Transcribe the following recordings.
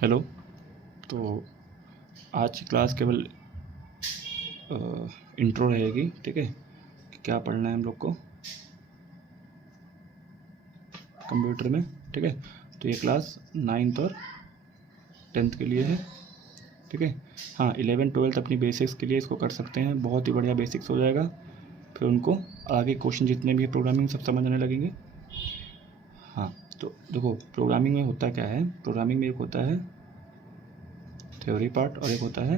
Hello. तो आज की क्लास केवल इंट्रो रहेगी, ठीक है। कि क्या पढ़ना है हम लोग को कंप्यूटर में, ठीक है। तो ये क्लास 9th और 10th के लिए है, ठीक है। हाँ, 11 12 अपनी बेसिक्स के लिए इसको कर सकते हैं, बहुत ही बढ़िया बेसिक्स हो जाएगा। फिर उनको आगे क्वेश्चन जितने भी है प्रोग्रामिंग सब समझ आने लगेंगे। हाँ, तो देखो प्रोग्रामिंग में होता क्या है। प्रोग्रामिंग में एक होता है थ्योरी पार्ट और एक होता है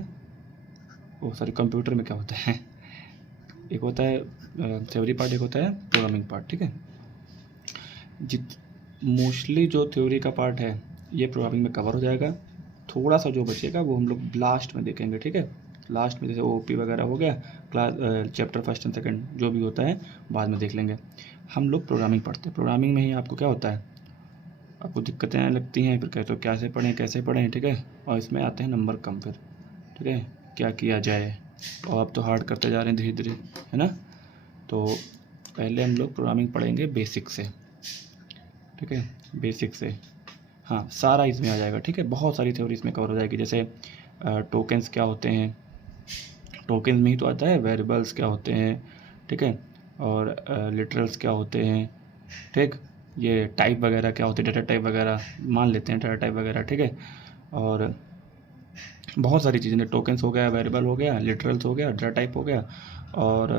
कंप्यूटर में क्या होता है एक होता है थ्योरी पार्ट, एक होता है प्रोग्रामिंग पार्ट, ठीक है। जित मोस्टली जो थ्योरी का पार्ट है ये प्रोग्रामिंग में कवर हो जाएगा। थोड़ा सा जो बचेगा वो हम लोग लास्ट में देखेंगे, ठीक है। लास्ट में जैसे ओपी वगैरह हो गया, class chapter first and second जो भी होता है बाद में देख लेंगे। हम लोग प्रोग्रामिंग पढ़ते हैं। प्रोग्रामिंग में ही आपको क्या होता है, आपको दिक्कतें आने लगती हैं, फिर कहते हो कैसे पढ़ें, ठीक है। और इसमें आते हैं नंबर कम, फिर ठीक है क्या किया जाए। और अब तो हार्ड करते जा रहे हैं धीरे धीरे, है ना। तो पहले हम लोग प्रोग्रामिंग पढ़ेंगे बेसिक से, ठीक है, बेसिक से। हाँ, सारा इसमें आ जाएगा, ठीक है। बहुत सारी थ्योरी इसमें कवर हो जाएगी, जैसे टोकन्स क्या होते हैं, टोकन्स में ही तो आता है। वेरिएबल्स क्या होते हैं, ठीक है। और लिटरल्स क्या होते हैं, ठीक। ये टाइप वगैरह क्या होते हैं, डाटा टाइप वगैरह मान लेते हैं, डाटा टाइप वगैरह, ठीक है। और बहुत सारी चीज़ें, टोकन्स हो गया, वेरिएबल हो गया, लिटरल्स हो गया, डाटा टाइप हो गया। और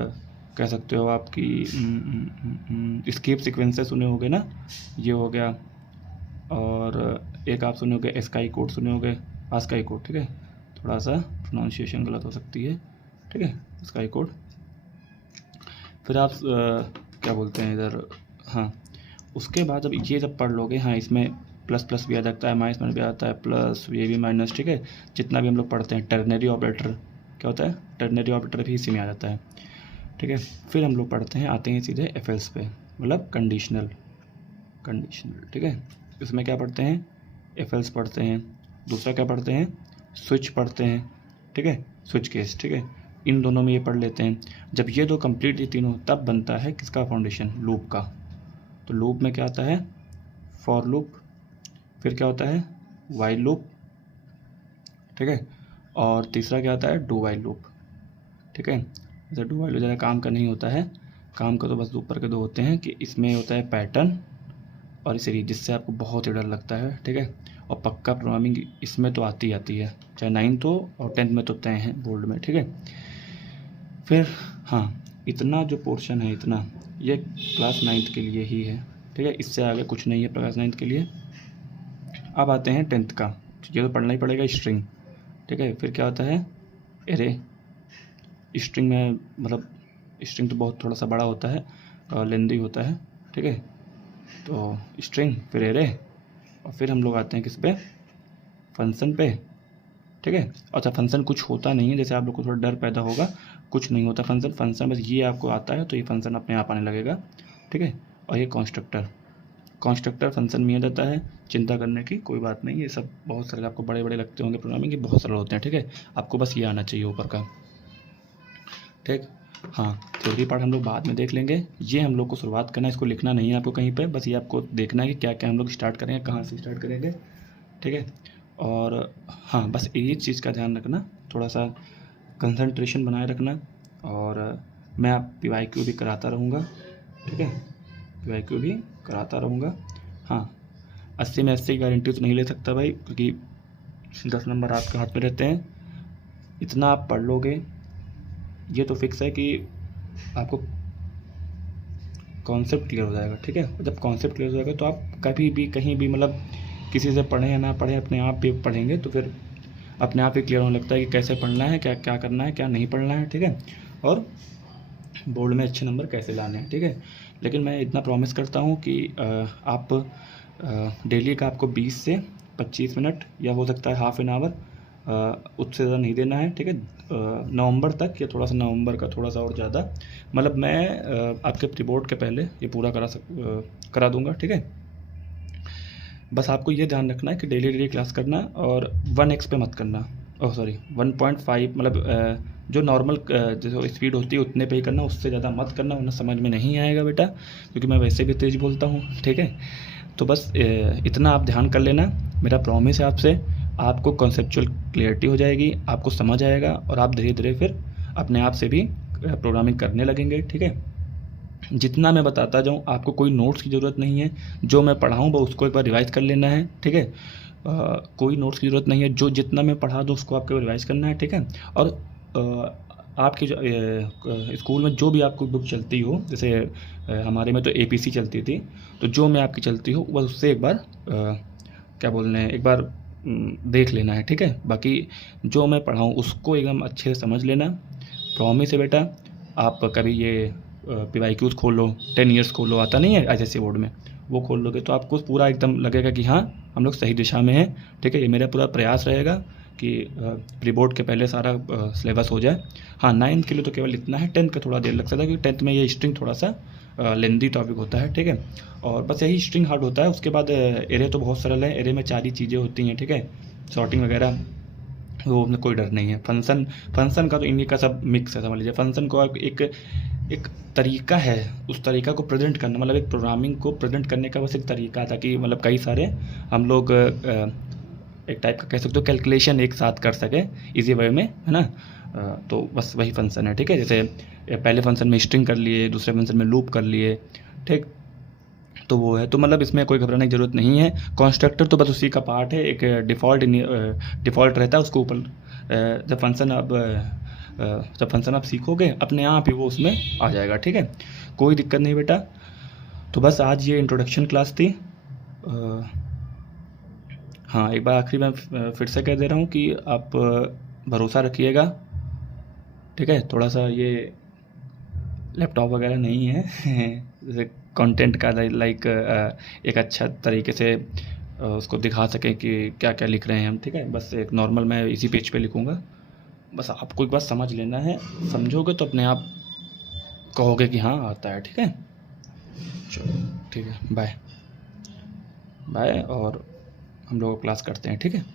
कह सकते हो आपकी स्किप सीक्वेंसेस सुने होंगे ना, ये हो गया। और एक आप सुने होंगे स्काई कोड, सुने होंगे स्काई कोड, ठीक है। थोड़ा सा प्रोनाउंसिएशन गलत हो सकती है, ठीक है, स्काई कोड। फिर आप क्या बोलते हैं इधर, हाँ, उसके बाद जब ये जब पढ़ लोगे, हाँ, इसमें प्लस प्लस भी आ जाता है, माइनस माइनस भी आता है, प्लस ये भी माइनस, ठीक है। जितना भी हम लोग पढ़ते हैं टर्नरी ऑपरेटर क्या होता है, टर्नरी ऑपरेटर भी इसी में आ जाता है, ठीक है। फिर हम लोग पढ़ते हैं, आते हैं सीधे एफएल्स पे, मतलब कंडीशनल, ठीक है। इसमें क्या पढ़ते हैं, एफएल्स पढ़ते हैं। दूसरा क्या पढ़ते हैं, स्विच पढ़ते हैं, ठीक है, स्विच केस, ठीक है। इन दोनों में ये पढ़ लेते हैं। जब ये दो कंप्लीट ये तीनों, तब बनता है किसका फाउंडेशन, लूप का। तो लूप में क्या आता है, फॉर लूप, फिर क्या होता है, वाइल लूप, ठीक है। और तीसरा क्या आता है, डू वाइल लूप, ठीक है। जैसे डू वाइल ज़्यादा काम का नहीं होता है, काम का तो बस ऊपर के दो होते हैं कि इसमें होता है पैटर्न और सीरीज, जिससे आपको बहुत ही डर लगता है, ठीक है। और पक्का प्रोग्रामिंग इसमें तो आती है, चाहे 9th हो और 10th में तो तय है बोर्ड में, ठीक है। फिर हाँ, इतना जो पोर्शन है, इतना ये क्लास 9th के लिए ही है, ठीक है। इससे आगे कुछ नहीं है क्लास 9th के लिए। अब आते हैं 10th का, ये तो पढ़ना ही पड़ेगा, स्ट्रिंग, ठीक है। फिर क्या होता है, एरे। स्ट्रिंग में मतलब स्ट्रिंग तो बहुत थोड़ा सा बड़ा होता है और लेंदी होता है, ठीक है। तो स्ट्रिंग, फिर एरे, और फिर हम लोग आते हैं किस पे, फंक्शन पे, ठीक है। अच्छा, फंक्शन कुछ होता नहीं है, जैसे आप लोग को थोड़ा डर पैदा होगा, कुछ नहीं होता फंक्शन बस ये आपको आता है तो ये फंक्शन अपने आप आने लगेगा, ठीक है। और ये कॉन्स्ट्रक्टर फंक्शन में आ जाता है, चिंता करने की कोई बात नहीं। ये सब बहुत सरल, आपको बड़े बड़े लगते होंगे प्रोग्रामिंग के, बहुत सरल होते हैं, ठीक है। आपको बस ये आना चाहिए ऊपर का, ठीक। हाँ, थ्योरी पार्ट हम लोग बाद में देख लेंगे। ये हम लोग को शुरुआत करना है, इसको लिखना नहीं है आपको कहीं पे, बस ये आपको देखना है कि क्या क्या हम लोग स्टार्ट करेंगे, कहाँ से स्टार्ट करेंगे, ठीक है। और हाँ, बस एक चीज़ का ध्यान रखना, थोड़ा सा कंसंट्रेशन बनाए रखना। और मैं आप PYQ भी कराता रहूँगा, ठीक है, PYQ भी कराता रहूँगा। हाँ, 80 में 80 की गारंटी तो नहीं ले सकता भाई, क्योंकि 10 नंबर आपके हाथ में रहते हैं। इतना आप पढ़ लोगे, ये तो फिक्स है कि आपको कॉन्सेप्ट क्लियर हो जाएगा, ठीक है। जब कॉन्सेप्ट क्लियर हो जाएगा तो आप कभी भी कहीं भी, मतलब किसी से पढ़ें या ना पढ़ें, अपने आप भी पढ़ेंगे तो फिर अपने आप ही क्लियर होने लगता है कि कैसे पढ़ना है, क्या क्या करना है, क्या नहीं पढ़ना है, ठीक है। और बोर्ड में अच्छे नंबर कैसे लाने हैं, ठीक है। लेकिन मैं इतना प्रॉमिस करता हूँ कि आप डेली का आपको 20 से 25 मिनट या हो सकता है हाफ एन आवर, उससे ज़्यादा नहीं देना है, ठीक है। नवंबर तक या थोड़ा सा नवंबर का थोड़ा सा और ज़्यादा, मतलब मैं आपके प्री बोर्ड के पहले ये पूरा करा दूँगा, ठीक है। बस आपको ये ध्यान रखना है कि डेली क्लास करना, और 1x पे मत करना, 1.5, मतलब जो नॉर्मल जो स्पीड होती है उतने पे ही करना, उससे ज़्यादा मत करना, वरना समझ में नहीं आएगा बेटा, क्योंकि मैं वैसे भी तेज़ बोलता हूँ, ठीक है। तो बस इतना आप ध्यान कर लेना, मेरा प्रॉमिस है आपसे। आपको कॉन्सेप्चुअल क्लियरिटी हो जाएगी, आपको समझ आएगा और आप धीरे धीरे फिर अपने आप से भी प्रोग्रामिंग करने लगेंगे। ठीक है, जितना मैं बताता जाऊँ, आपको कोई नोट्स की ज़रूरत नहीं है, जो मैं पढ़ाऊँ वो उसको एक बार रिवाइज़ कर लेना है। ठीक है, कोई नोट्स की ज़रूरत नहीं है, जो जितना मैं पढ़ा दूँ उसको आपको रिवाइज़ करना है। ठीक है, और आपकी जो स्कूल में जो भी आपको बुक चलती हो, जैसे हमारे में तो APC चलती थी, तो जो मैं आपकी चलती हो बस उससे एक बार क्या बोल रहे हैं, एक बार देख लेना है। ठीक है, बाकी जो मैं पढ़ाऊँ उसको एकदम अच्छे से समझ लेना। प्रॉमिस है बेटा, आप कभी ये PYQs खोल लो, 10 ईयर्स खोल लो, आता नहीं है ICSE बोर्ड में, वो खोल लोगे तो आपको पूरा एकदम लगेगा कि हाँ हम लोग सही दिशा में हैं। ठीक है, ये मेरा पूरा प्रयास रहेगा कि प्री बोर्ड के पहले सारा सिलेबस हो जाए। हाँ, 9th के लिए तो केवल इतना है, 10th का थोड़ा देर लग सकता है क्योंकि 10th में ये स्ट्रिंग थोड़ा सा लेंदी टॉपिक होता है। ठीक है, और बस यही स्ट्रिंग हार्ड होता है। उसके बाद एरे तो बहुत सरल है, एरे में 4 ही चीज़ें होती हैं। ठीक है, सॉर्टिंग वगैरह वो में कोई डर नहीं है। फंक्शन का तो इन्हीं का सब मिक्स है, समझ लीजिए। फंक्शन को आप एक तरीका है, उस तरीका को प्रेजेंट करना, मतलब एक प्रोग्रामिंग को प्रेजेंट करने का बस एक तरीका था कि मतलब कई सारे हम लोग एक टाइप का कह सकते हो कैलकुलेशन एक साथ कर सके इजी वे में, है ना। तो बस वही फंक्शन है। ठीक है, जैसे पहले फंक्शन में स्ट्रिंग कर लिए, दूसरे फंक्शन में लूप कर लिए। ठीक, तो वो है, तो मतलब इसमें कोई घबराने की ज़रूरत नहीं है। कंस्ट्रक्टर तो बस उसी का पार्ट है, एक डिफ़ॉल्ट रहता है उसको ऊपर। जब फंक्शन आप सीखोगे अपने आप ही वो उसमें आ जाएगा। ठीक है, कोई दिक्कत नहीं बेटा। तो बस आज ये इंट्रोडक्शन क्लास थी। हाँ, एक बार आखिरी में फिर से कह दे रहा हूँ कि आप भरोसा रखिएगा। ठीक है, थोड़ा सा ये लैपटॉप वगैरह नहीं है जैसे कंटेंट का लाइक एक अच्छा तरीके से उसको दिखा सकें कि क्या क्या लिख रहे हैं हम। ठीक है, बस एक नॉर्मल मैं इसी पेज पे लिखूँगा, बस आपको एक बार समझ लेना है। समझोगे तो अपने आप कहोगे कि हाँ आता है। ठीक है, चलो ठीक है, बाय बाय, और हम लोग क्लास करते हैं। ठीक है।